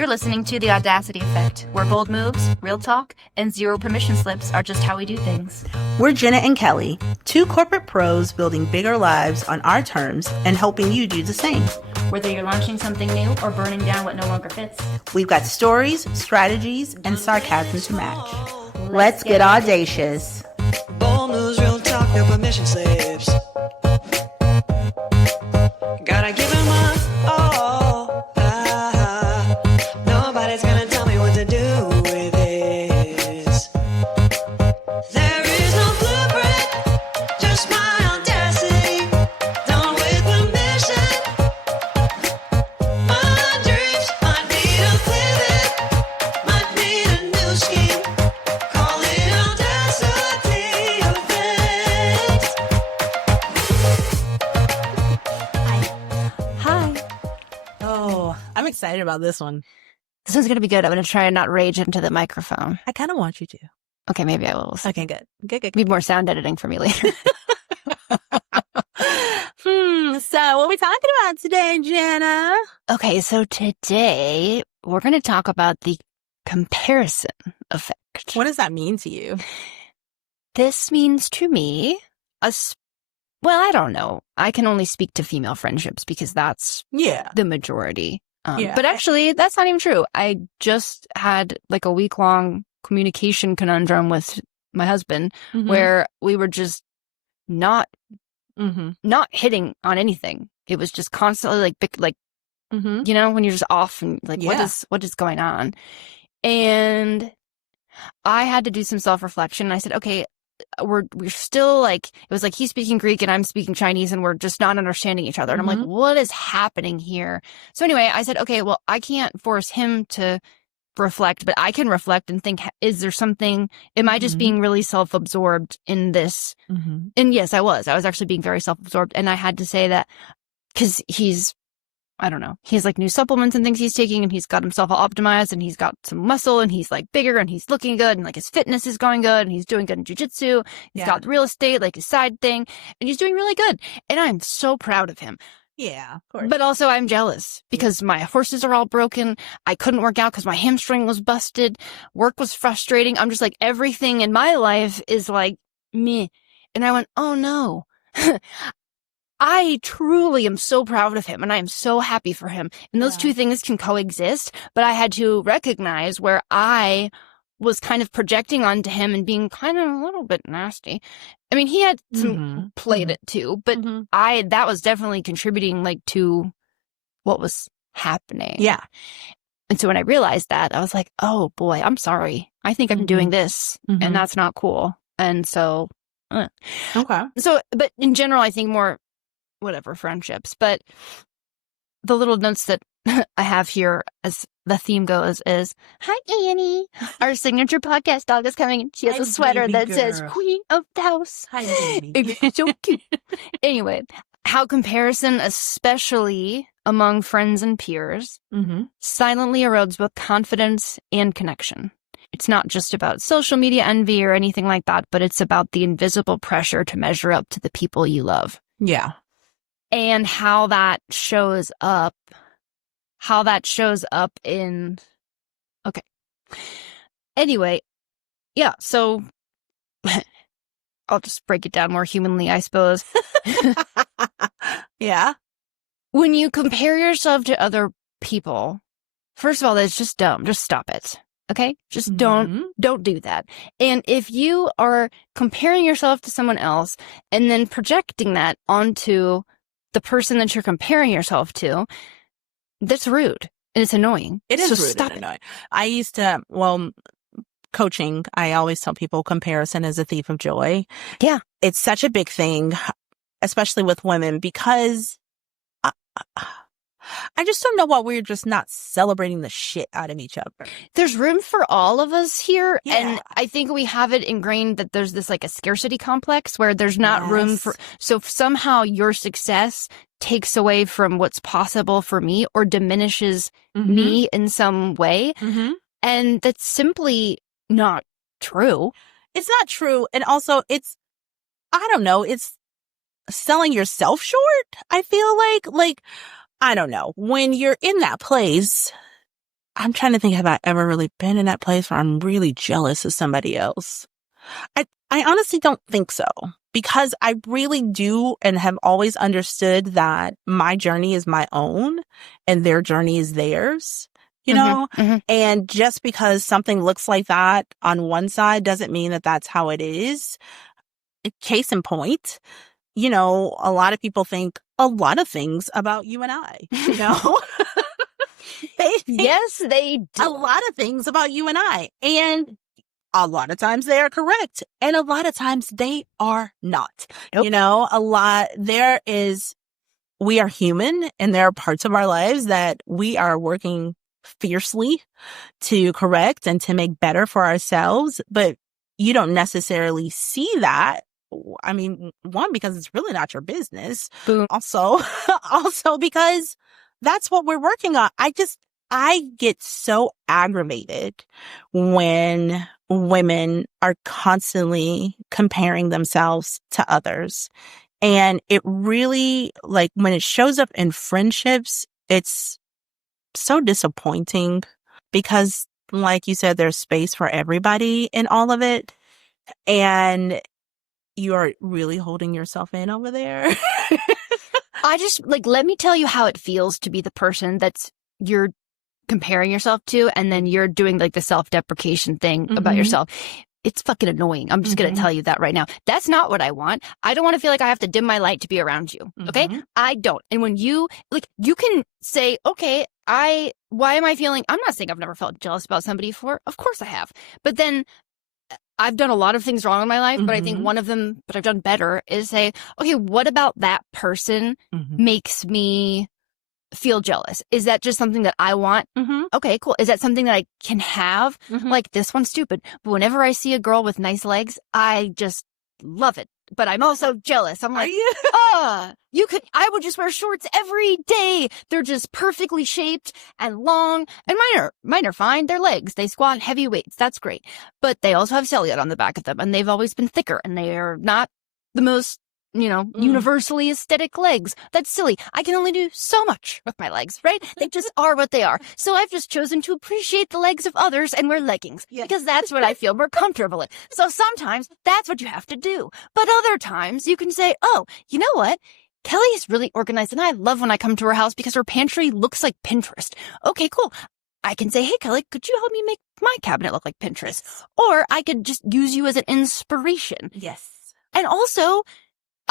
You're listening to The Audacity Effect, where bold moves, real talk, and zero permission slips are just how we do things. We're Jenna and Kelly, two corporate pros building bigger lives on our terms and helping you do the same. Whether you're launching something new or burning down what no longer fits. We've got stories, strategies, and sarcasm to match. Let's get audacious. Bold moves, real talk, no permission slips. Gotta give him my all. Nobody's gonna tell me what to do with this. There is no blueprint, just my audacity. Done with permission. My dreams might need a pivot, might need a new scheme. Call it Audacity Effect. Hi. Oh, I'm excited about this one. This one's going to be good. I'm going to try and not rage into the microphone. I kind of want you to. Okay, maybe I will. Okay, good. Good. Need more sound editing for me later. So what are we talking about today, Jenna? Okay, so today we're going to talk about the comparison effect. What does that mean to you? This means to me, well, I don't know. I can only speak to female friendships because that's Yeah. the majority. Yeah. But actually, that's not even true. I just had like a week-long communication conundrum with my husband where we were just not hitting on anything. It was just constantly you know, when you're just off and like, Yeah. what is going on? And I had to do some self-reflection. I said, okay, we're still like, it was like he's speaking Greek and I'm speaking Chinese and we're just not understanding each other. And I'm like, what is happening here? So anyway, I said, okay, well, I can't force him to reflect, but I can reflect and think, is there something, am I just being really self-absorbed in this? And yes, I was actually being very self-absorbed. And I had to say that because I don't know, he has like new supplements and things he's taking and he's got himself all optimized and he's got some muscle and he's like bigger and he's looking good and like his fitness is going good and he's doing good in jujitsu. He's got real estate, like his side thing, and he's doing really good. And I'm so proud of him. Yeah, of course. But also I'm jealous because my horses are all broken. I couldn't work out because my hamstring was busted. Work was frustrating. I'm just like, everything in my life is like meh. And I went, oh no. I truly am so proud of him and I am so happy for him. And those two things can coexist, but I had to recognize where I was kind of projecting onto him and being kind of a little bit nasty. I mean, he had some played it too, but that was definitely contributing like to what was happening. Yeah. And so when I realized that, I was like, oh boy, I'm sorry. I think I'm doing this and that's not cool. And so, Okay. So, but in general, I think more whatever friendships, but the little notes that I have here as the theme goes is, hi Annie, our signature podcast dog is coming and she has Hi, a sweater baby that girl. says queen of the house. Hi, baby. It's so cute. Anyway, how comparison, especially among friends and peers, silently erodes both confidence and connection. It's not just about social media envy or anything like that, but it's about the invisible pressure to measure up to the people you love. Yeah. And how that shows up in, okay. Anyway, yeah, so I'll just break it down more humanly, I suppose. Yeah. When you compare yourself to other people, first of all, that's just dumb. Just stop it. Okay? Just don't do that. And if you are comparing yourself to someone else and then projecting that onto the person that you're comparing yourself to, that's rude and it's annoying. It is so rude stop and it. annoying. I used to, coaching, I always tell people comparison is a thief of joy. Yeah. It's such a big thing, especially with women, because I just don't know why we're just not celebrating the shit out of each other. There's room for all of us here. Yeah. And I think we have it ingrained that there's this like a scarcity complex where there's not room for, so if somehow your success takes away from what's possible for me or diminishes me in some way. And that's simply not true. It's not true. And also I don't know, it's selling yourself short. I feel like, I don't know, when you're in that place, I'm trying to think, have I ever really been in that place where I'm really jealous of somebody else? I honestly don't think so, because I really do and have always understood that my journey is my own and their journey is theirs, you know? And just because something looks like that on one side doesn't mean that that's how it is. Case in point, you know, a lot of people think a lot of things about you and I, you know? They think Yes, they do. a lot of things about you and I. And a lot of times they are correct. And a lot of times they are not. Nope. You know, we are human, and there are parts of our lives that we are working fiercely to correct and to make better for ourselves. But you don't necessarily see that. I mean, one, because it's really not your business. Boom. Also because that's what we're working on. I get so aggravated when women are constantly comparing themselves to others. And it really, like, when it shows up in friendships, it's so disappointing because, like you said, there's space for everybody in all of it. And you are really holding yourself in over there. I just, like, let me tell you how it feels to be the person that's you're comparing yourself to, and then you're doing, like, the self-deprecation thing about yourself. It's fucking annoying. I'm just going to tell you that right now. That's not what I want. I don't want to feel like I have to dim my light to be around you. Okay? I don't. And when you, like, you can say, okay, why am I feeling, I'm not saying I've never felt jealous about somebody before. Of course I have. But then I've done a lot of things wrong in my life, but I think one of them, but I've done better, is say, okay, what about that person makes me feel jealous? Is that just something that I want? Okay, cool. Is that something that I can have? Like, this one's stupid, but whenever I see a girl with nice legs, I just love it. But I'm also jealous. I'm like, I would just wear shorts every day. They're just perfectly shaped and long, and mine are fine. They're legs. They squat heavy weights. That's great. But they also have cellulite on the back of them, and they've always been thicker, and they are not the most, you know, universally aesthetic legs. That's silly. I can only do so much with my legs, right? They just are what they are. So I've just chosen to appreciate the legs of others and wear leggings because that's what I feel more comfortable in. So sometimes that's what you have to do. But other times you can say, oh, you know what? Kelly is really organized, and I love when I come to her house because her pantry looks like Pinterest. Okay, cool. I can say, hey, Kelly, could you help me make my cabinet look like Pinterest? Or I could just use you as an inspiration. Yes. And also,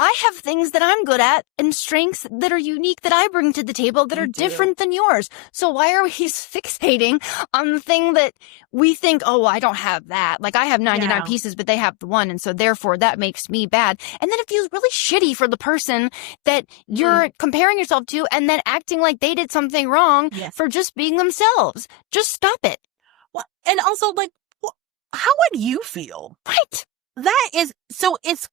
I have things that I'm good at and strengths that are unique that I bring to the table that are different than yours. So why are we fixating on the thing that we think, oh, I don't have that. Like, I have 99 pieces, but they have the one. And so therefore that makes me bad. And then it feels really shitty for the person that you're comparing yourself to and then acting like they did something wrong for just being themselves. Just stop it. Well, and also, like, how would you feel? Right. That is, so it's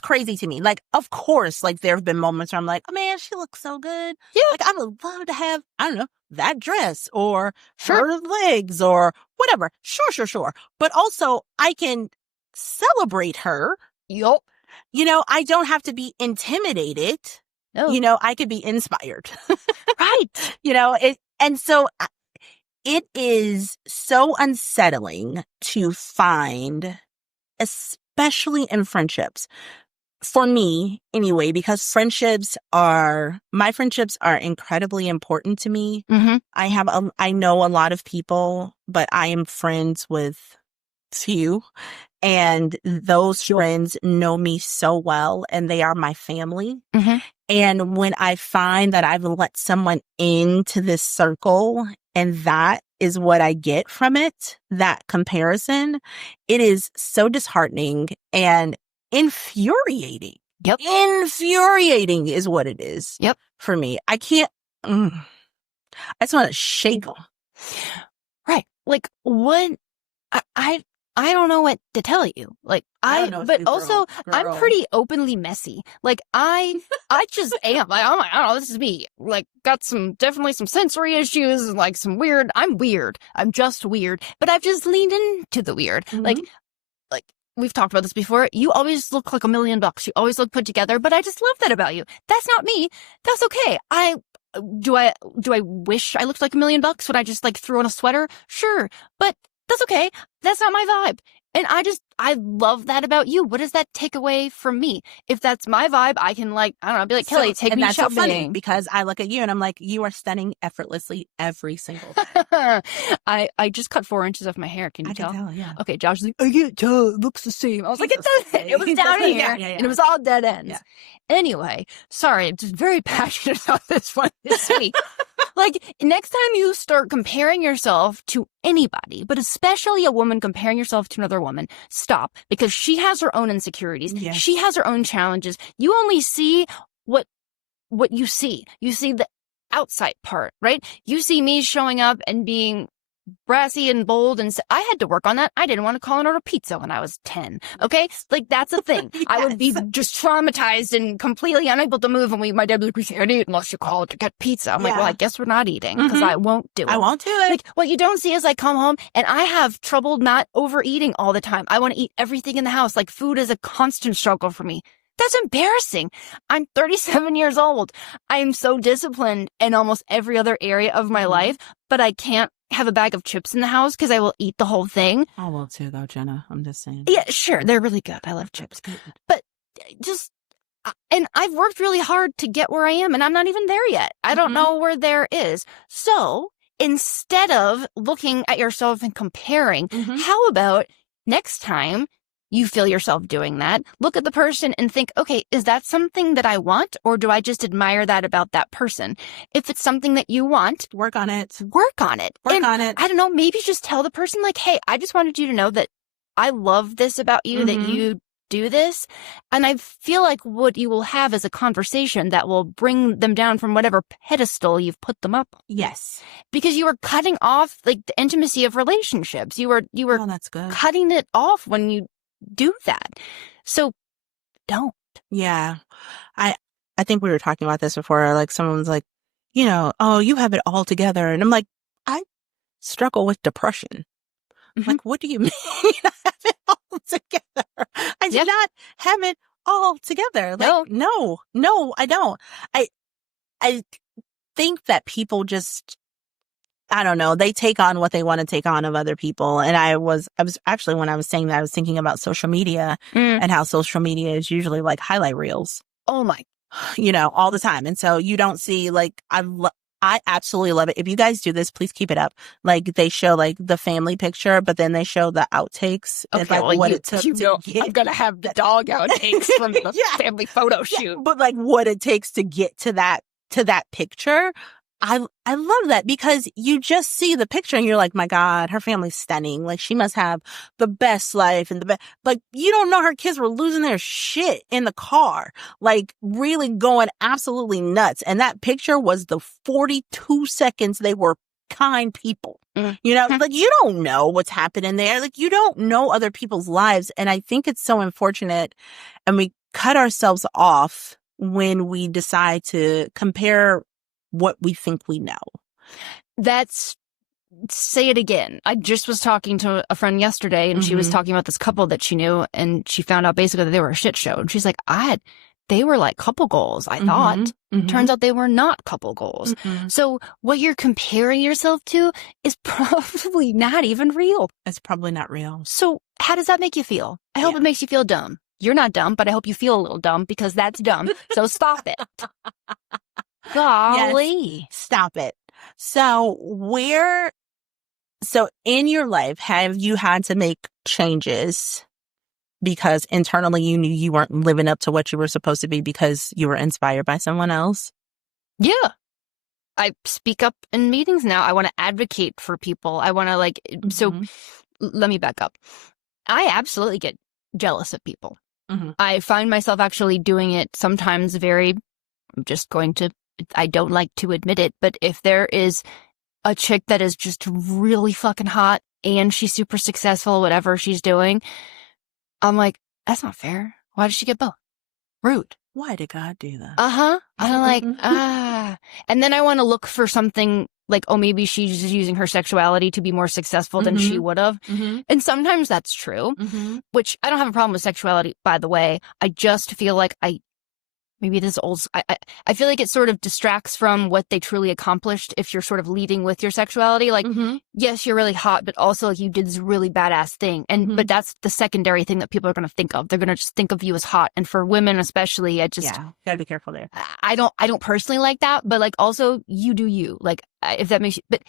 crazy to me. Like, of course, like, there have been moments where I'm like, oh man, she looks so good. Yeah. Like, I would love to have, I don't know, that dress or her legs or whatever. Sure. But also, I can celebrate her. Yup. You know, I don't have to be intimidated. No. You know, I could be inspired. Right. You know, and so it is so unsettling to find, especially in friendships, for me anyway, because my friendships are incredibly important to me. I know a lot of people, but I am friends with few, and those friends know me so well, and they are my family. And when I find that I've let someone into this circle and that is what I get from it, that comparison, it is so disheartening and infuriating. Yep. Infuriating is what it is. Yep. For me. I can't, I just want to shake them. Right. Like, what, I don't know what to tell you. Like, but also, I'm pretty openly messy. Like, I just am. Like, I'm like, I don't know, this is me. Like, got definitely some sensory issues and like some weird, I'm weird. I'm just weird. But I've just leaned into the weird. Like, we've talked about this before. You always look like $1 million. You always look put together, but I just love that about you. That's not me. That's okay. do I wish I looked like $1 million when I just like threw on a sweater? Sure. But that's okay. That's not my vibe. And I love that about you. What does that take away from me? If that's my vibe, I can like, I don't know, be like, Kelly, take and me that's shopping. so funny because I look at you and I'm like, you are stunning effortlessly every single time. I just cut 4 inches of my hair. Can you I tell? can tell, yeah. Okay, Josh is like, I can't tell. It looks the same. I was like, it doesn't. It was down here. Yeah. And it was all dead ends. Yeah. Anyway, sorry, I'm just very passionate about this one this week. Like, next time you start comparing yourself to anybody, but especially a woman comparing yourself to another woman, stop. Because she has her own insecurities. Yes. She has her own challenges. You only see what you see. You see the outside part, right? You see me showing up and being brassy and bold, and I had to work on that. I didn't want to call and order pizza when I was 10. Okay, like that's a thing. Yes. I would be just traumatized and completely unable to move, and my dad would be like, "We can't eat unless you call to get pizza." I'm like, "Well, I guess we're not eating because I won't do it. I won't do it." Like what you don't see is I come home and I have trouble not overeating all the time. I want to eat everything in the house. Like food is a constant struggle for me. That's embarrassing. I'm 37 years old. I am so disciplined in almost every other area of my life, but I can't have a bag of chips in the house because I will eat the whole thing. I will too, though, Jenna. I'm just saying. Yeah, sure. They're really good. I love chips. But just, and I've worked really hard to get where I am, and I'm not even there yet. I don't know where there is. So instead of looking at yourself and comparing, how about next time you feel yourself doing that, look at the person and think, okay, is that something that I want, or do I just admire that about that person? If it's something that you want, Work on it. work on it. Work on it. I don't know, maybe just tell the person like, hey, I just wanted you to know that I love this about you, that you do this. And I feel like what you will have is a conversation that will bring them down from whatever pedestal you've put them up on. Yes. Because you were cutting off like the intimacy of relationships. You were Oh, that's good. cutting it off when you do that. So don't. Yeah. I think we were talking about this before. Like someone's like, oh, you have it all together. And I'm like, I struggle with depression. Like, what do you mean I have it all together? I do not have it all together. Like, no, I don't. I think that people just, I don't know, they take on what they want to take on of other people. And I was actually, when I was saying that, I was thinking about social media and how social media is usually like highlight reels. Oh my. All the time. And so you don't see like, I absolutely love it. If you guys do this, please keep it up. Like they show like the family picture, but then they show the outtakes. Okay, and, like, well, what it took to get. I'm going to have the dog outtakes from the family photo shoot. But like what it takes to get to that picture. I love that because you just see the picture and you're like, my God, her family's stunning. Like she must have the best life and the best, like you don't know her kids were losing their shit in the car, like really going absolutely nuts. And that picture was the 42 seconds they were kind people, like you don't know what's happening there. Like you don't know other people's lives. And I think it's so unfortunate and we cut ourselves off when we decide to compare what we think we know. Say it again. I just was talking to a friend yesterday and she was talking about this couple that she knew and she found out basically that they were a shit show. And she's like, they were like couple goals, I thought. Turns out they were not couple goals. So what you're comparing yourself to is probably not even real. It's probably not real. So how does that make you feel? I hope it makes you feel dumb. You're not dumb, but I hope you feel a little dumb because that's dumb. So stop it. Golly. Yes, stop it. So in your life, have you had to make changes because internally you knew you weren't living up to what you were supposed to be because you were inspired by someone else? Yeah. I speak up in meetings now. I want to advocate for people. I want to so let me back up. I absolutely get jealous of people. I find myself actually doing it sometimes I don't like to admit it, but if there is a chick that is just really fucking hot and she's super successful, whatever she's doing, I'm like, that's not fair. Why did she get both? Rude. Why did God do that? And I'm like, And then I want to look for something like, oh, maybe she's just using her sexuality to be more successful than she would have. And sometimes that's true, which I don't have a problem with sexuality, by the way. I just feel like maybe this old, I feel like it sort of distracts from what they truly accomplished if you're sort of leading with your sexuality. Like, yes, you're really hot, but also like you did this really badass thing. And, but that's the secondary thing that people are going to think of. They're going to just think of you as hot. And for women, especially, gotta be careful there. I don't personally like that, but like also you do you, like if that makes you, but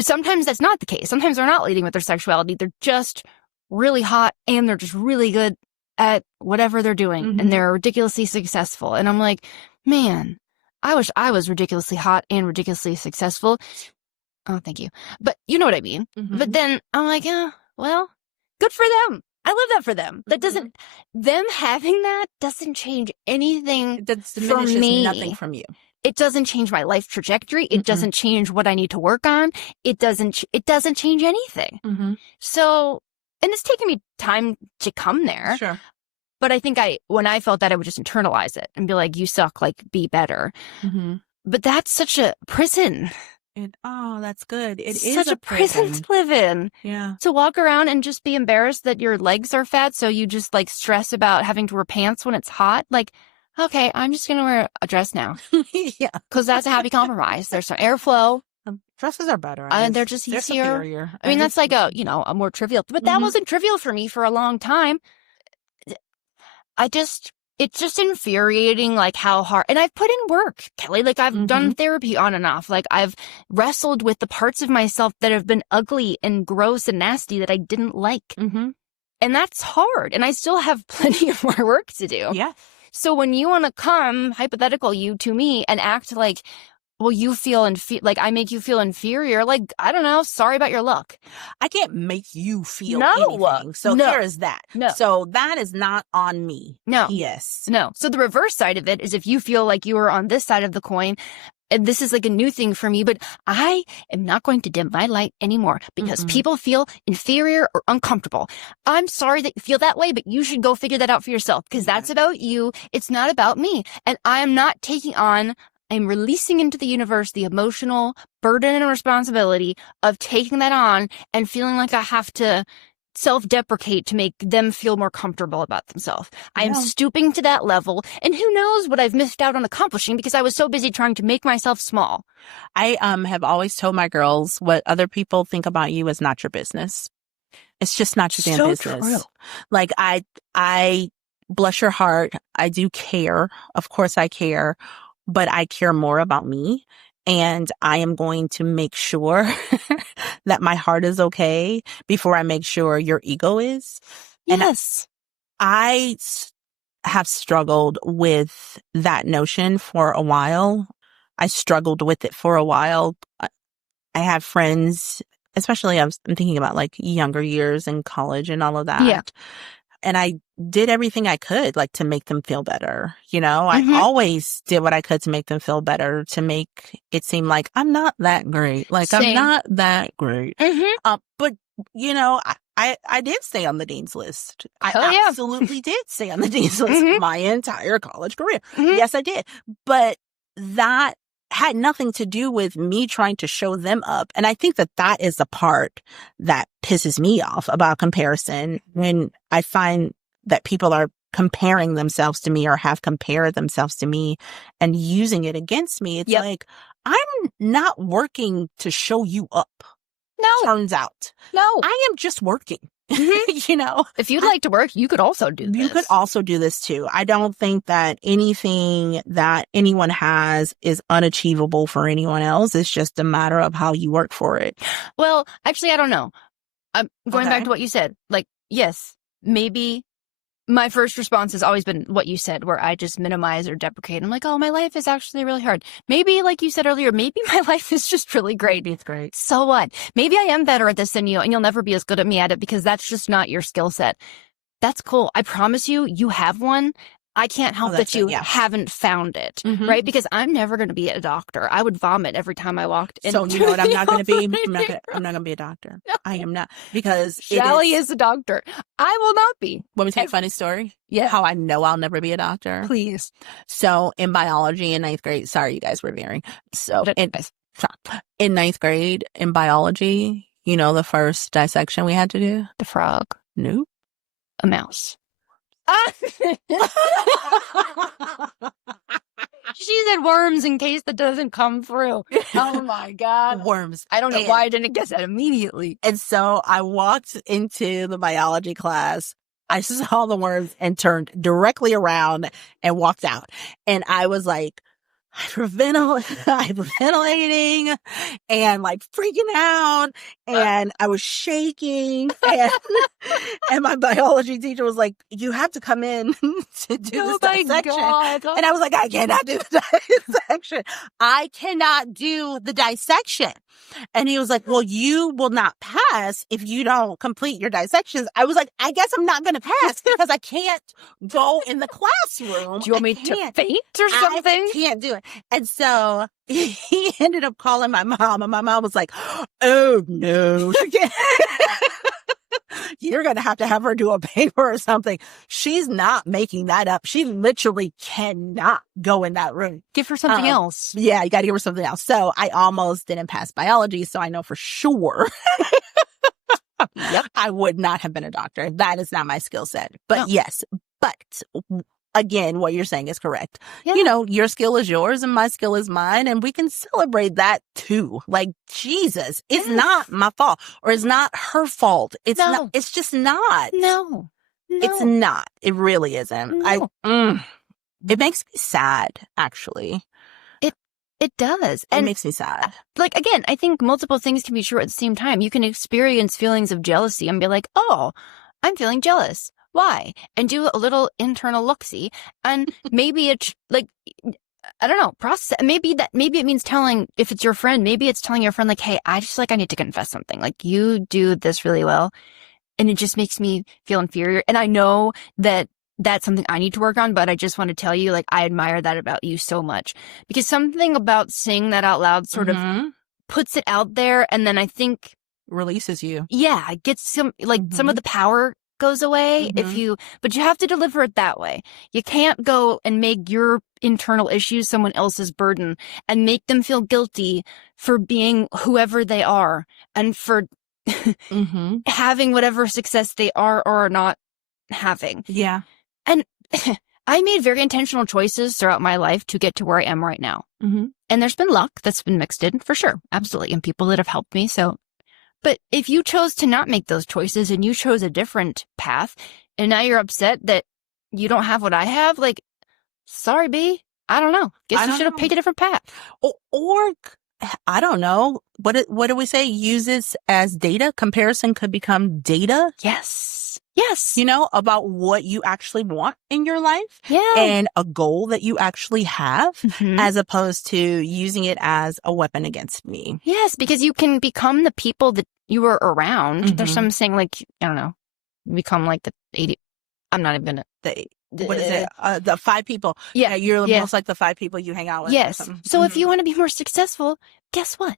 sometimes that's not the case. Sometimes they're not leading with their sexuality. They're just really hot and they're just really good at whatever they're doing and they're ridiculously successful. And I'm like, man, I wish I was ridiculously hot and ridiculously successful. Oh, thank you. But you know what I mean? But then I'm like, yeah, well, good for them. I love that for them. That doesn't, them having that doesn't change anything for me. Nothing from you. It doesn't change my life trajectory. It doesn't change what I need to work on. It doesn't change anything. So, and it's taken me time to come there. Sure. But I think when I felt that, I would just internalize it and be like, you suck, like, be better. But that's such a prison. That's good. It is such a prison to live in. Yeah. To walk around and just be embarrassed that your legs are fat, so you just, like, stress about having to wear pants when it's hot. Like, okay, I'm just going to wear a dress now. Yeah. Because that's a happy compromise. There's some airflow. Dresses are better. They're just easier. Superior. I mean, that's like a more trivial, but that wasn't trivial for me for a long time. It's just infuriating, like how hard, and I've put in work, Kelly, like I've done therapy on and off. Like I've wrestled with the parts of myself that have been ugly and gross and nasty that I didn't like. And that's hard. And I still have plenty of more work to do. Yeah. So when you want to come, hypothetical you to me and act like, well, you feel like I make you feel inferior. Like, I don't know. Sorry about your luck. I can't make you feel anything. So there is that. No. So that is not on me. No. Yes. No. So the reverse side of it is if you feel like you are on this side of the coin, and this is like a new thing for me, but I am not going to dim my light anymore because people feel inferior or uncomfortable. I'm sorry that you feel that way, but you should go figure that out for yourself because that's about you. It's not about me. And I am not I'm releasing into the universe the emotional burden and responsibility of taking that on and feeling like I have to self-deprecate to make them feel more comfortable about themselves. I am stooping to that level, and who knows what I've missed out on accomplishing because I was so busy trying to make myself small. I have always told my girls what other people think about you is not your business. It's just not your damn business. True. Like I bless your heart. I do care. Of course I care. But I care more about me, and I am going to make sure that my heart is okay before I make sure your ego is. Yes. And I have struggled with that notion for a while. I struggled with it for a while. I have friends, especially I'm thinking about like younger years in college and all of that. Yeah. And I did everything I could, like, to make them feel better. You know, I always did what I could to make them feel better, to make it seem like I'm not that great. Like, I'm not that great. But, you know, I did stay on the dean's list. I absolutely did stay on the dean's list my entire college career. Yes, I did. But that had nothing to do with me trying to show them up. And I think that is the part that pisses me off about comparison, when I find that people are comparing themselves to me or have compared themselves to me and using it against me. It's like, I'm not working to show you up. No. Turns out. No. I am just working. You know, if you'd like to work, you could also do this. You could also do this too. I don't think that anything that anyone has is unachievable for anyone else. It's just a matter of how you work for it. Well, actually, I don't know. I'm going back to what you said. Like, yes, maybe my first response has always been what you said, where I just minimize or deprecate. I'm like, oh, my life is actually really hard. Maybe, like you said earlier, maybe my life is just really great. It's great. So what? Maybe I am better at this than you, and you'll never be as good at me at it because that's just not your skill set. That's cool. I promise you, you have one. I can't help that you haven't found it, right? Because I'm never going to be a doctor. I would vomit every time I walked in. So you know what I'm not going to be? I'm not going to be a doctor. No. I am not, because Shelly is a doctor. I will not be. Want me to tell you a funny story? Yeah. How I know I'll never be a doctor? Please. So in biology in ninth grade, sorry, you guys were veering. So in ninth grade in biology, you know, the first dissection we had to do? The frog. Nope. A mouse. She said worms in case that doesn't come through. Oh my God. Worms. I don't know why I didn't guess that immediately. And so I walked into the biology class. I saw the worms and turned directly around and walked out. And I was like, hyperventilating and like freaking out. And I was shaking. And my biology teacher was like, you have to come in to do this dissection. God. And I was like, I cannot do the dissection. I cannot do the dissection. And he was like, well, you will not pass if you don't complete your dissections. I was like, I guess I'm not going to pass because I can't go in the classroom. Do you want me to faint or something? I can't do it. And so he ended up calling my mom, and my mom was like, oh no, you're going to have her do a paper or something. She's not making that up. She literally cannot go in that room. Give her something else. Yeah, you got to give her something else. So I almost didn't pass biology. So I know for sure Yep. I would not have been a doctor. That is not my skill set. But No. yes, but again, what you're saying is correct. Yeah. You know, your skill is yours and my skill is mine. And we can celebrate that too. Like, Jesus, it's Yes. not my fault or it's not her fault. It's No. not, it's just not. No. It's not. It really isn't. No. It makes me sad, actually. It does. It And makes me sad. like, again, I think multiple things can be true at the same time. You can experience feelings of jealousy and be like, oh, I'm feeling jealous. Why? And do a little internal look-see. And maybe it's like, I don't know, process. Maybe it means telling, if it's your friend, maybe it's telling your friend like, hey, I need to confess something. Like, you do this really well. And it just makes me feel inferior. And I know that that's something I need to work on, but I just want to tell you, like, I admire that about you so much, because something about saying that out loud sort of puts it out there. And then I think, Releases you. yeah, it gets some of the power goes away but you have to deliver it that way. You can't go and make your internal issues someone else's burden and make them feel guilty for being whoever they are and for having whatever success they are or are not having. Yeah. And I made very intentional choices throughout my life to get to where I am right now. And there's been luck that's been mixed in, for sure. Absolutely. And people that have helped me. But if you chose to not make those choices and you chose a different path, and now you're upset that you don't have what I have, like, sorry, B. I don't know. Guess you should have picked a different path. Or I don't know. What do we say? Use this as data. Comparison could become data. Yes. You know, about what you actually want in your life. Yeah. And a goal that you actually have, as opposed to using it as a weapon against me. Yes, because you can become the people that you were around. There's some saying, like, I don't know, become like the 80. I'm not even going to. What is it? The 5 people. Yeah. You're most like the 5 people you hang out with. Yes. So if you want to be more successful, guess what?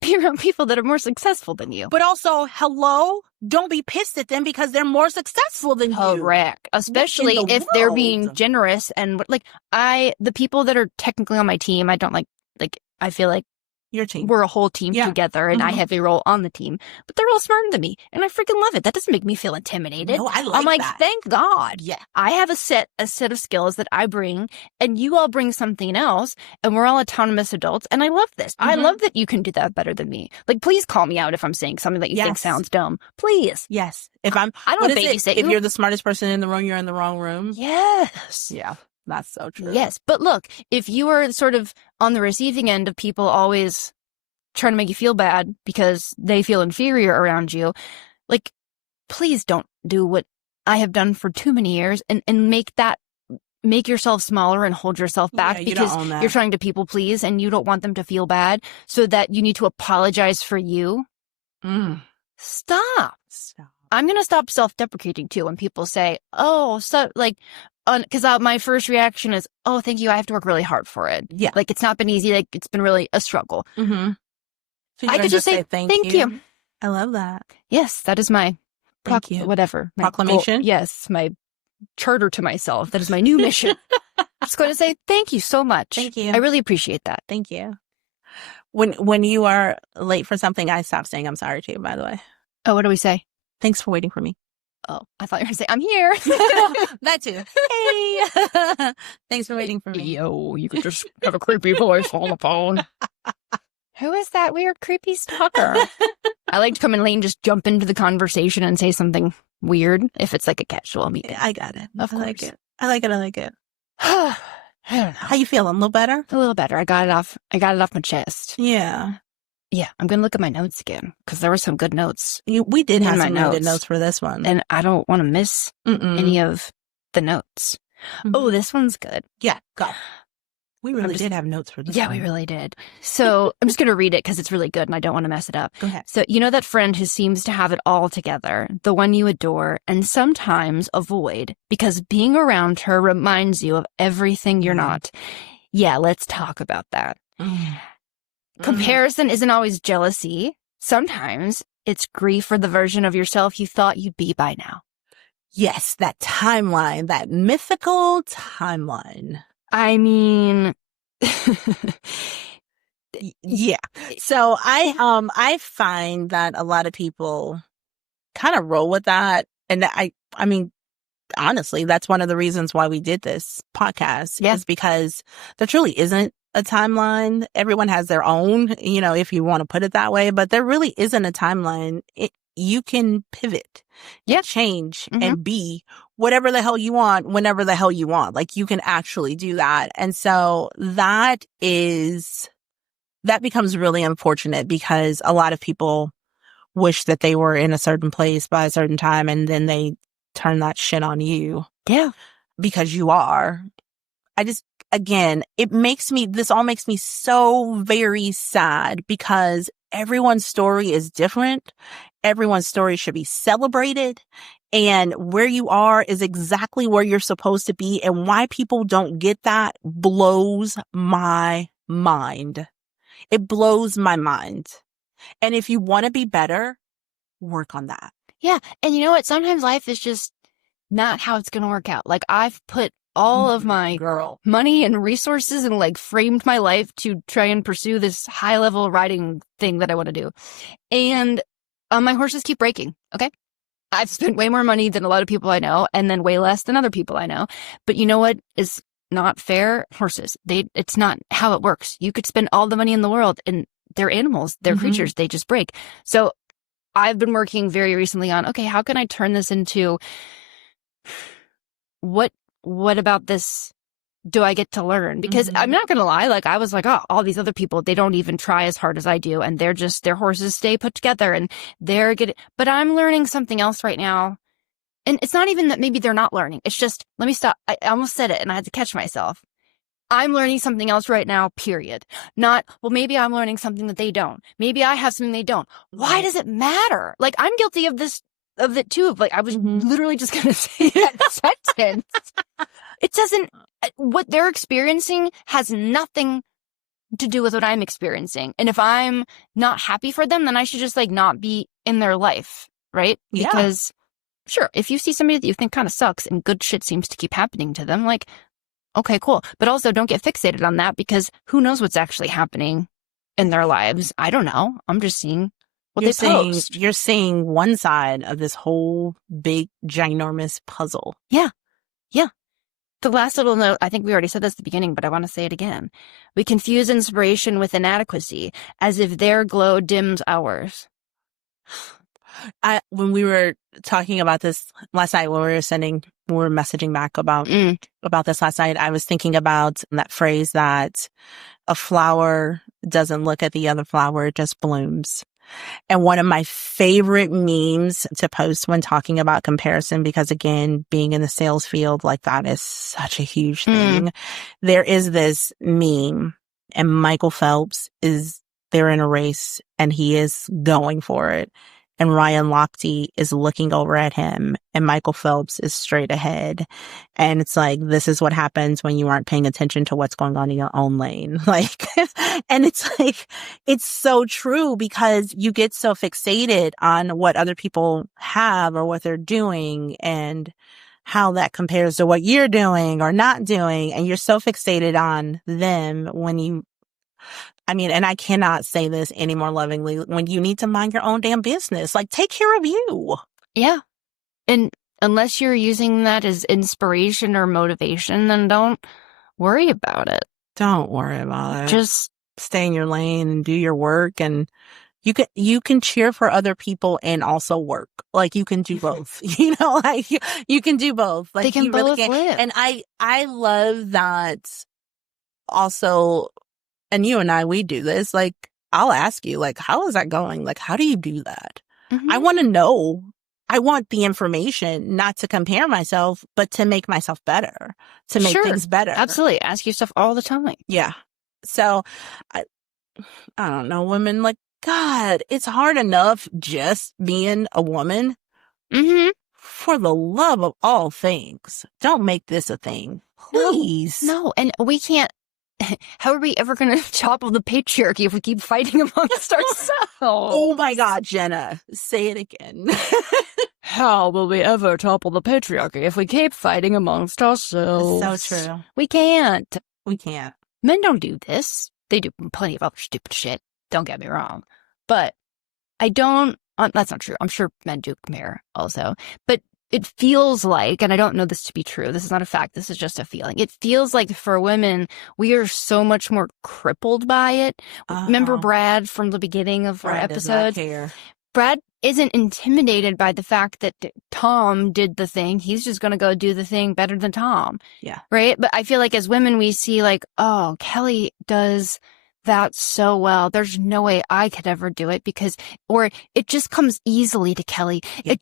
Be around people that are more successful than you. But also, hello, don't be pissed at them because they're more successful than you. Correct. Especially if they're being generous and like the people that are technically on my team, I don't like I feel like your team. We're a whole team together and I have a role on the team, but they're all smarter than me and I freaking love it. That doesn't make me feel intimidated. No, I'm like, that. Thank God. Yeah. I have a set of skills that I bring and you all bring something else and we're all autonomous adults and I love this. I love that you can do that better than me. Like, please call me out if I'm saying something that you think sounds dumb. Please. Yes. If I don't babysit you. If you're the smartest person in the room, you're in the wrong room. Yes. Yeah. That's so true. Yes. But look, if you are sort of on the receiving end of people always trying to make you feel bad because they feel inferior around you, like, please don't do what I have done for too many years and make yourself smaller and hold yourself back because you're trying to people please and you don't want them to feel bad so that you need to apologize for you. Stop. I'm going to stop self-deprecating too when people say, oh, so like, because my first reaction is, oh, thank you. I have to work really hard for it. Yeah. Like, it's not been easy. Like, it's been really a struggle. So I could just say thank you. I love that. Yes, that is my proclamation. Yes, my charter to myself. That is my new mission. I'm just going to say thank you so much. Thank you. I really appreciate that. Thank you. When you are late for something, I stop saying I'm sorry to you, by the way. Oh, what do we say? Thanks for waiting for me. Oh, I thought you were going to say, I'm here. That too. Hey. Thanks for waiting for me. Yo, you could just have a creepy voice on the phone. Who is that weird, creepy stalker? I like to come in late and just jump into the conversation and say something weird if it's like a casual meeting. I got it. Of I like course. it. I like it. I like it. I don't know. How you feeling? A little better? A little better. I got it off my chest. Yeah. Yeah, I'm going to look at my notes again because there were some good notes. We did In have my some really good notes. notes for this one. And I don't want to miss any of the notes. Mhm. Oh, this one's good. Yeah, go. We really just- did have notes for this Yeah, one. we really did. So I'm just going to read it because it's really good and I don't want to mess it up. Go ahead. So, you know that friend who seems to have it all together, the one you adore and sometimes avoid because being around her reminds you of everything you're Mhm. not. Yeah, let's talk about that. Mm. Comparison isn't always jealousy. Sometimes it's grief for the version of yourself you thought you'd be by now. Yes, that timeline, that mythical timeline. I mean, Yeah. So I find that a lot of people kind of roll with that. And I mean, honestly, that's one of the reasons why we did this podcast Yeah. is because there truly isn't a timeline. Everyone has their own, if you want to put it that way, but there really isn't a timeline. You can pivot, Yeah. change, Mhm. and be whatever the hell you want, whenever the hell you want. Like you can actually do that. And so that becomes really unfortunate because a lot of people wish that they were in a certain place by a certain time and then they turn that shit on you yeah. because you are. Again, this all makes me so very sad because everyone's story is different. Everyone's story should be celebrated. And where you are is exactly where you're supposed to be. And why people don't get that blows my mind. It blows my mind. And if you want to be better, work on that. Yeah. And you know what? Sometimes life is just not how it's going to work out. Like I've put all of my girl. money and resources and like framed my life to try and pursue this high level writing thing that I want to do. And my horses keep breaking. Okay. I've spent way more money than a lot of people I know and then way less than other people I know. But you know what is not fair? Horses. It's not how it works. You could spend all the money in the world and they're animals, they're Mhm. creatures, they just break. So I've been working very recently on, okay, how can I turn this into what about this do I get to learn? Because Mhm. I'm not going to lie. Like I was like, oh, all these other people, they don't even try as hard as I do. And their horses stay put together and they're getting, but I'm learning something else right now. And it's not even that maybe they're not learning. It's just, let me stop. I almost said it and I had to catch myself. I'm learning something else right now, period. Not, well, maybe I'm learning something that they don't. Maybe I have something they don't. Why does it matter? Like I'm guilty of it too. Like I was literally just going to say that sentence. It doesn't, what they're experiencing has nothing to do with what I'm experiencing. And if I'm not happy for them, then I should just like not be in their life. Right? Yeah. Because sure, if you see somebody that you think kind of sucks and good shit seems to keep happening to them, like, okay, cool. But also don't get fixated on that because who knows what's actually happening in their lives. I don't know. I'm just seeing what they post. You're seeing one side of this whole big, ginormous puzzle. Yeah. The last little note, I think we already said this at the beginning, but I want to say it again. We confuse inspiration with inadequacy as if their glow dims ours. When we were talking about this last night, when we were messaging back about this last night, I was thinking about that phrase that a flower doesn't look at the other flower, it just blooms. And one of my favorite memes to post when talking about comparison, because again, being in the sales field, like that is such a huge thing. There is this meme and Michael Phelps they're in a race and he is going for it. And Ryan Lochte is looking over at him and Michael Phelps is straight ahead. And it's like, this is what happens when you aren't paying attention to what's going on in your own lane. Like, and it's like, it's so true because you get so fixated on what other people have or what they're doing and how that compares to what you're doing or not doing. And you're so fixated on them and I cannot say this any more lovingly, when you need to mind your own damn business, like take care of you. Yeah. And unless you're using that as inspiration or motivation, then don't worry about it. Don't worry about it. Just stay in your lane and do your work, and you can cheer for other people and also work. Like, you can do both. Like you can do both. Like, they can you really both live. And I love that also. And you and I, we do this. Like, I'll ask you, like, how is that going? Like, how do you do that? Mhm. I want to know. I want the information, not to compare myself, but to make myself better, to make Sure. things better. Absolutely. Ask yourself all the time. Yeah. So, I don't know, women, like, God, it's hard enough just being a woman. Mm-hmm. For the love of all things, don't make this a thing. Please. No, and we can't. How are we ever going to topple the patriarchy if we keep fighting amongst ourselves? Oh my God, Jenna. Say it again. How will we ever topple the patriarchy if we keep fighting amongst ourselves? So true. We can't. We can't. Men don't do this. They do plenty of other stupid shit. Don't get me wrong. But I don't. That's not true. I'm sure men do compare also. But it feels like, and I don't know this to be true, this is not a fact, this is just a feeling. It feels like for women, we are so much more crippled by it. Remember Brad from the beginning of our episode? Brad isn't intimidated by the fact that Tom did the thing. He's just going to go do the thing better than Tom. Yeah. Right? But I feel like as women, we see like, oh, Kelly does that so well. There's no way I could ever do it or it just comes easily to Kelly. Yeah.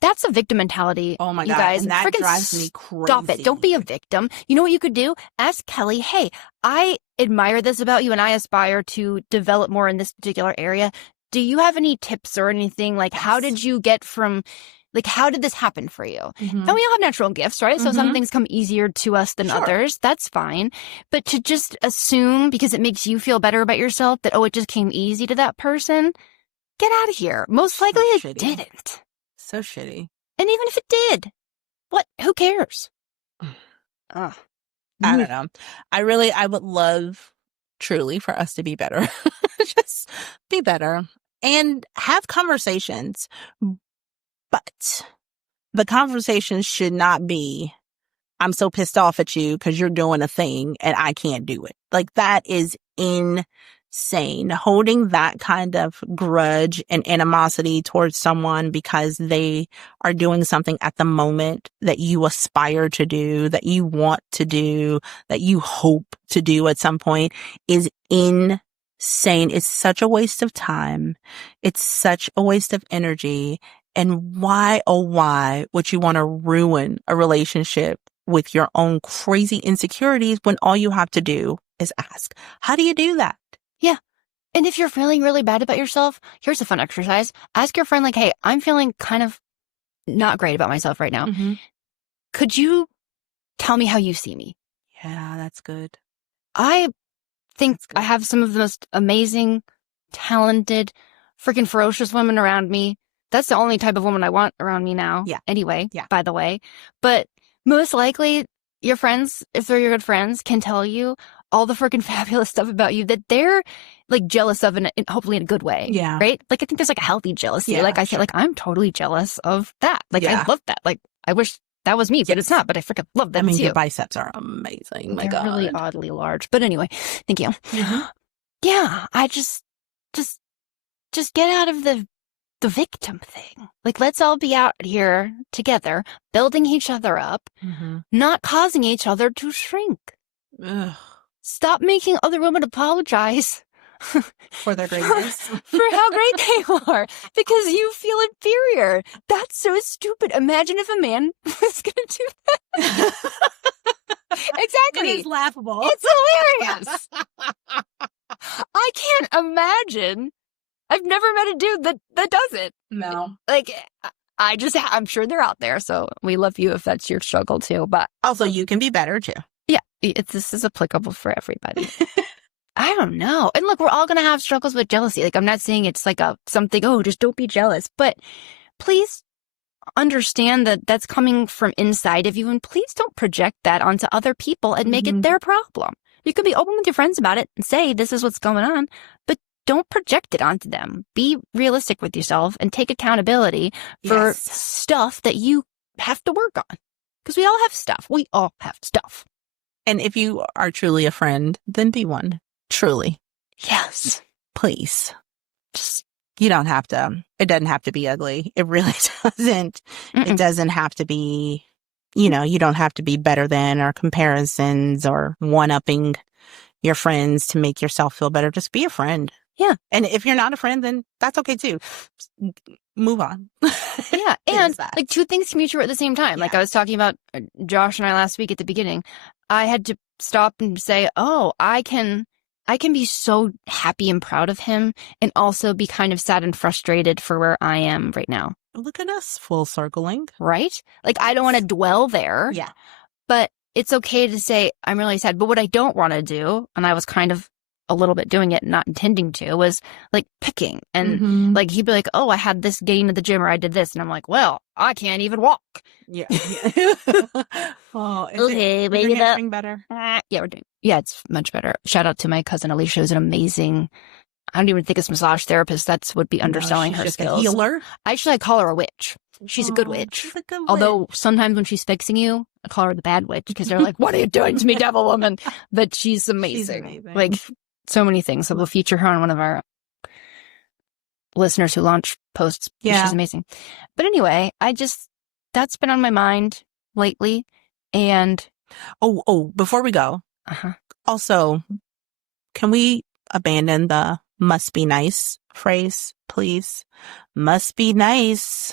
That's a victim mentality. Oh my you God. guys. And that Freaking drives me crazy. Stop it. Don't be a victim. You know what you could do? Ask Kelly, hey, I admire this about you and I aspire to develop more in this particular area. Do you have any tips or anything? Like, how did you get from, like, how did this happen for you? Mm-hmm. And we all have natural gifts, right? So some things come easier to us than others. That's fine. But to just assume because it makes you feel better about yourself that, oh, it just came easy to that person, get out of here. Most likely it didn't. So shitty. And even if it did, what? Who cares? I don't know. I would love truly for us to be better. Just be better and have conversations. But the conversation should not be, I'm so pissed off at you because you're doing a thing and I can't do it. Like, that is insane. Holding that kind of grudge and animosity towards someone because they are doing something at the moment that you aspire to do, that you want to do, that you hope to do at some point is insane. It's such a waste of time. It's such a waste of energy. And why, oh, why would you want to ruin a relationship with your own crazy insecurities when all you have to do is ask? How do you do that? Yeah. And if you're feeling really bad about yourself, here's a fun exercise. Ask your friend, like, hey, I'm feeling kind of not great about myself right now. Mm-hmm. Could you tell me how you see me? Yeah, that's good. I think I have some of the most amazing, talented, freaking ferocious women around me. That's the only type of woman I want around me now. Yeah. Anyway, yeah. By the way. But most likely, your friends, if they're your good friends, can tell you all the freaking fabulous stuff about you that they're like jealous of, hopefully in a good way. Yeah. Right? Like, I think there's like a healthy jealousy. Yeah, like, I feel like I'm totally jealous of that. Like, Yeah. I love that. Like, I wish that was me, but it's not. But I freaking love that. I mean, it's your you. biceps are amazing. My They're God. really oddly large. But anyway, thank you. Mm-hmm. Yeah, I just get out of the victim thing. Like, let's all be out here together, building each other up, not causing each other to shrink. Ugh. Stop making other women apologize For their greatness. for how great they are because you feel inferior. That's so stupid. Imagine if a man was going to do that. Exactly. It is laughable. It's hilarious. I can't imagine. I've never met a dude that does it. No. Like, I'm sure they're out there. So we love you if that's your struggle too. But Also, you can be better too. yeah, this is applicable for everybody. I don't know. And look, we're all going to have struggles with jealousy. Like, I'm not saying it's like something, oh, just don't be jealous. But please understand that that's coming from inside of you. And please don't project that onto other people and make it their problem. You could be open with your friends about it and say, this is what's going on. But don't project it onto them. Be realistic with yourself and take accountability for Yes. stuff that you have to work on. Because we all have stuff. We all have stuff. And if you are truly a friend, then be one. Truly. Yes. Please. Just, you don't have to, it doesn't have to be ugly. It really doesn't. Mm-mm. It doesn't have to be, you know, you don't have to be better than or comparisons or one-upping your friends to make yourself feel better. Just be a friend. Yeah. And if you're not a friend, then that's okay too. Move on. Yeah. And like two things can be true at the same time. Like Yeah. I was talking about Josh and I last week at the beginning. I had to stop and say, oh, I can be so happy and proud of him and also be kind of sad and frustrated for where I am right now. Look at us full circling. Right? Like I don't want to dwell there. Yeah. But it's okay to say, I'm really sad. But what I don't want to do, and I was kind of a little bit doing it, not intending to, was like picking. And Mhm. like he'd be like, oh, I had this gain at the gym or I did this. And I'm like, well, I can't even walk. Yeah. Oh, is Okay, it, make is your it up. hamstring better? Yeah, we're doing. Yeah, it's much better. Shout out to my cousin Alicia, who's an amazing. I don't even think it's massage therapist. That's would be underselling No, she's her just a skills. healer. Actually, I call her a witch. She's a good Oh, witch. She's a good Although sometimes when she's fixing you, I call her the bad witch because they're like, "What are you doing to me, devil woman?" But she's amazing. amazing. Like so many things. So we'll feature her on one of our listeners who launch posts. Yeah. She's amazing. But anyway, that's been on my mind lately, and before we go, uh-huh. also, can we abandon the must be nice phrase, please? Must be nice.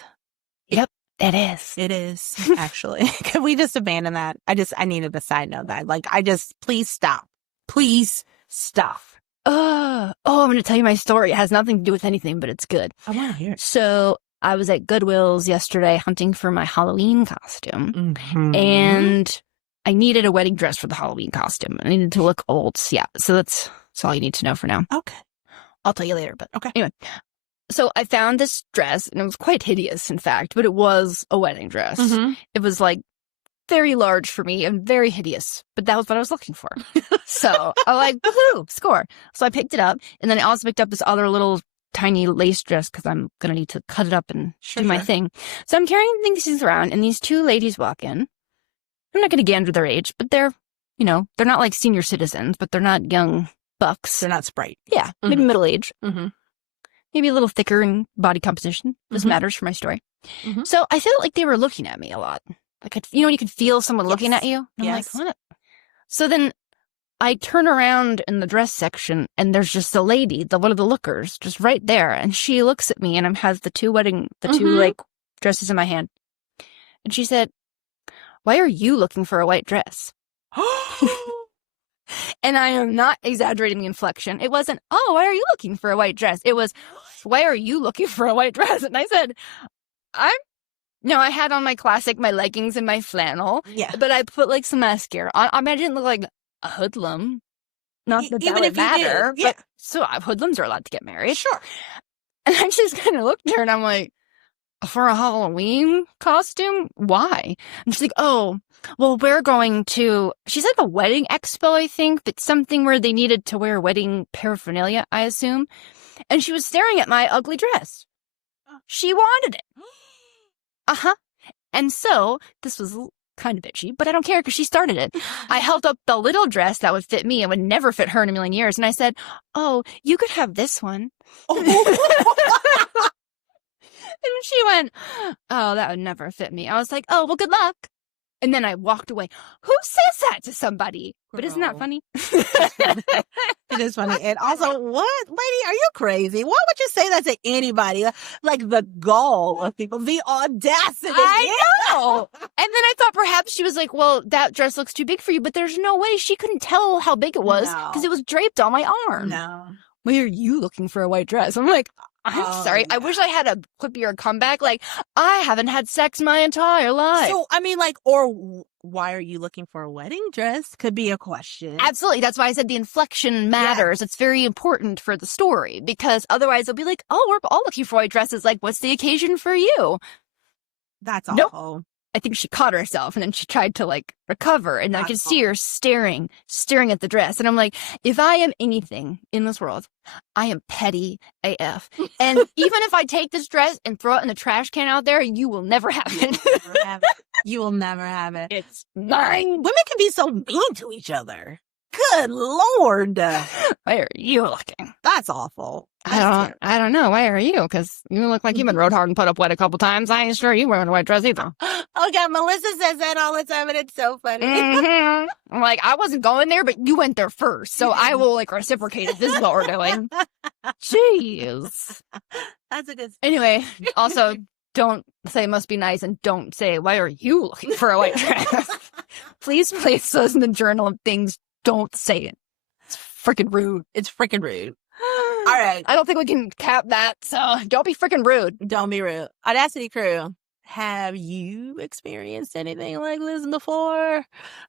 It is. It is, actually. Can we just abandon that? I needed a side note that. Please stop. Please stop. I'm going to tell you my story. It has nothing to do with anything, but it's good. I want to hear it. So I was at Goodwill's yesterday hunting for my Halloween costume, Mhm. and I needed a wedding dress for the Halloween costume. I needed to look old. Yeah, so that's all you need to know for now. Okay. I'll tell you later, but Okay. Anyway, so I found this dress, and it was quite hideous, in fact, but it was a wedding dress. Mhm. It was like very large for me and very hideous, but that was what I was looking for. So I'm like, woohoo, score. So I picked it up, and then I also picked up this other little tiny lace dress because I'm going to need to cut it up and do my thing. So I'm carrying these things around, and these two ladies walk in. I'm not going to gander their age, but they're not like senior citizens, but they're not young bucks. They're not Sprite. Yeah, maybe middle age. Mm-hmm. Maybe a little thicker in body composition. This Mhm. matters for my story. Mhm. So I felt like they were looking at me a lot. Like, when you can feel someone looking Yes. at you. And Yes. I'm like, what? So then I turn around in the dress section, and there's just a lady, one of the lookers, just right there. And she looks at me, and I have the two Mhm. like dresses in my hand. And she said, "Why are you looking for a white dress?" And I am not exaggerating the inflection. It wasn't, "Oh, why are you looking for a white dress?" It was, "Why are you looking for a white dress?" And I said, I had on my leggings and my flannel, Yeah. but I put like some mascara on. I mean, I didn't look like a hoodlum. Not that Even would if you matter, did, yeah. but so hoodlums are allowed to get married. Sure. And I just kind of looked at her and I'm like, for a Halloween costume? Why? And she's like, oh, well, we're going to, she said a wedding expo, I think, but something where they needed to wear wedding paraphernalia, I assume. And she was staring at my ugly dress. She wanted it. Uh-huh. And so this was kind of bitchy, but I don't care because she started it. I held up the little dress that would fit me and would never fit her in a million years. And I said, oh, you could have this one. And she went, oh, that would never fit me. I was like, oh, well, good luck. And then I walked away. Who says that to somebody? But isn't that Girl. funny? It is funny. And also, what? Lady, are you crazy? Why would you say that to anybody? Like the gall of people, the audacity. I know. And then I thought perhaps she was like, well, that dress looks too big for you. But there's no way she couldn't tell how big it was No. because it was draped on my arm. No. Why are you looking for a white dress? I'm like, I'm Oh, sorry. I yeah. wish I had a quippier comeback. Like, I haven't had sex my entire life. So, I mean, like, or why are you looking for a wedding dress? Could be a question. Absolutely. That's why I said the inflection matters. It's very important for the story because otherwise they'll be like, oh, we're all looking for white dresses. Like, what's the occasion for you? That's Nope. awful. I think she caught herself, and then she tried to like recover, and I could see her staring at the dress. And I'm like, if I am anything in this world, I am petty AF. And even if I take this dress and throw it in the trash can out there, you will never have it. You will never have it. It's mine. Women can be so mean to each other. Good Lord. Why are you looking? That's awful. I don't know. Why are you? Because you look like you've been rode hard and put up wet a couple times. I ain't sure you wearing a white dress either. Oh, God. Melissa says that all the time, and it's so funny. Mhm. I'm like, I wasn't going there, but you went there first. So I will like reciprocate if this is what we're doing. Jeez. That's a good Anyway, also, don't say must be nice, and don't say, why are you looking for a white dress? Please place those in the journal of things. Don't say it. It's freaking rude. It's freaking rude. All right. I don't think we can cap that, so don't be freaking rude. Don't be rude. Audacity crew, have you experienced anything like this before?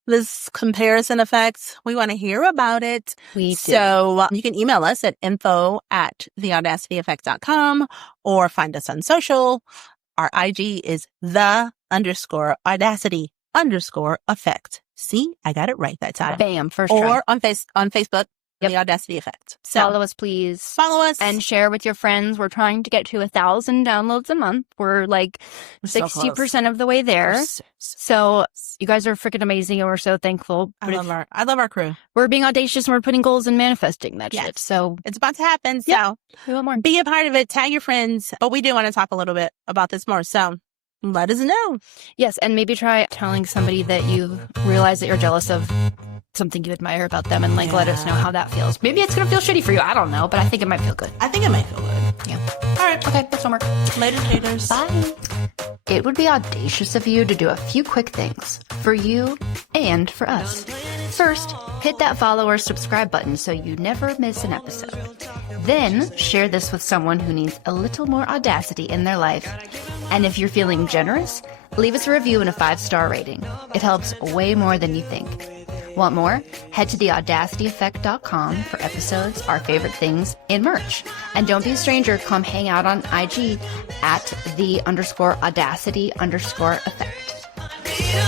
This comparison effect? We want to hear about it. We do. So you can email us at info@theaudacityeffect.com or find us on social. Our IG is _Audacity_effect. See, I got it right that time. Bam, first Or try. on Facebook, Yep. The Audacity Effect. So Follow us, please. follow us. And share with your friends. We're trying to get to 1,000 downloads a month. We're like We're so 60% of the way there. So you guys are freaking amazing, and we're so thankful. I But love our crew. we're being audacious, and we're putting goals and manifesting that Yes. shit. So It's about to happen. So Yeah. we want more. be a part of it. Tag your friends. But we do want to talk a little bit about this more. So let us know. Yes, and maybe try telling somebody that you realize that you're jealous of something you admire about them, and like let us know how that feels. Maybe it's gonna feel shitty for you. I don't know, but I think it might feel good. I think it might feel good. Yeah. All right. Okay, that's homework. Later, haters. Bye. It would be audacious of you to do a few quick things for you and for us. First, hit that follow or subscribe button so you never miss an episode. Then, share this with someone who needs a little more audacity in their life. And if you're feeling generous, leave us a review and a 5-star rating. It helps way more than you think. Want more? Head to theaudacityeffect.com for episodes, our favorite things, and merch. And don't be a stranger. Come hang out on IG at @the_Audacity_effect. Be a